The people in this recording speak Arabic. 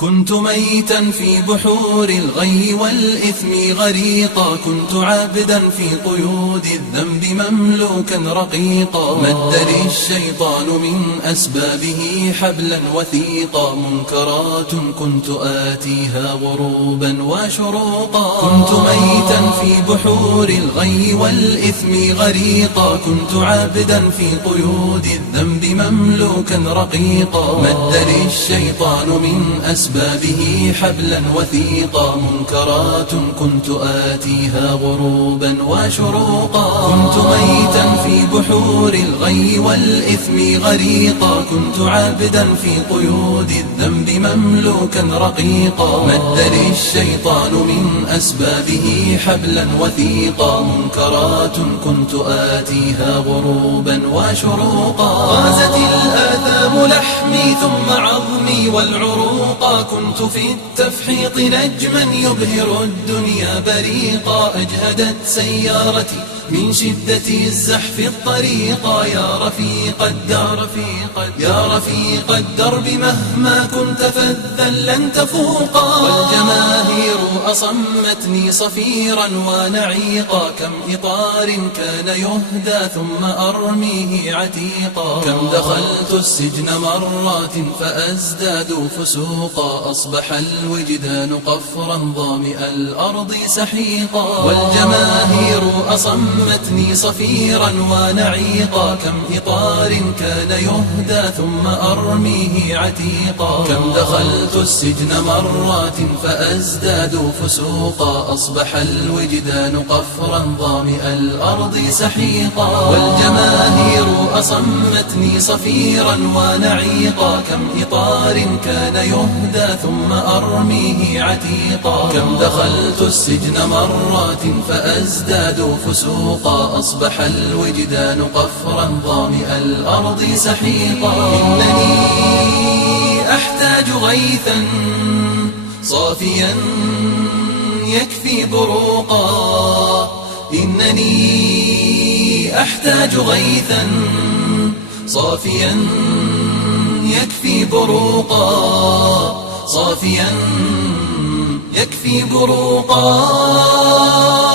كنت ميتا في بحور الغي والإثم غريقا، كنت عابدا في قيود الذنب مملوكا رقيقا، مد لي الشيطان من أسبابه حبلا وثيقا، منكرات كنت آتيها غروبا وشروقا. كنت ميتا في بحور الغي والإثم غريقا، كنت عابدا في قيود الذنب مملوكا رقيقا، مد لي الشيطان من أسبابه حبلا وثيقا، منكرات كنت آتيها غروبا وشروقا. كنت ميتا في بحور الغي والإثم غريقا، كنت عابدا في قيود الذنب مملوكا رقيقا، مد لي الشيطان من أسبابه حبلا وثيقا، منكرات كنت آتيها غروبا وشروقا. غازت الآثام لحمي ثم عظمي والعروقا، كنت في التفحيط نجما يبهر الدنيا بريقا، أجهدت سيارتي من شدة الزحف الطريقا، يا رفيق الدرب يا رفيق الدرب مهما كنت فذا لن تفوقا. والجماهير أصمتني صفيرا ونعيقا، كم إطار كان يهدى ثم أرميه عتيقا، كم دخلت السجن مرات فأزداد فسوقا، أصبح الوجدان قفرا ظامئ الأرض سحيقا. والجماهير أصمتني صفيرا ونعيقا، كم إطار كان يهدى ثم أرميه عتيقا، كم دخلت السجن مرات فأزداد فسوقا، أصبح الوجدان قفرا ظامئ الأرض سحيقا. والجماهير أصمتني صفيرا ونعيقا، كم إطار كان يهدى ثم أرميه عتيقا، كم دخلت السجن مرات فأزداد فسوقا، أصبح الوجدان قفرا ظامئ الأرض سحيقا. إنني أحتاج غيثا صافيا يكفي بروقا، إنني أحتاج غيثا صافيا يكفي بروقا، صافيا يكفي بروقا.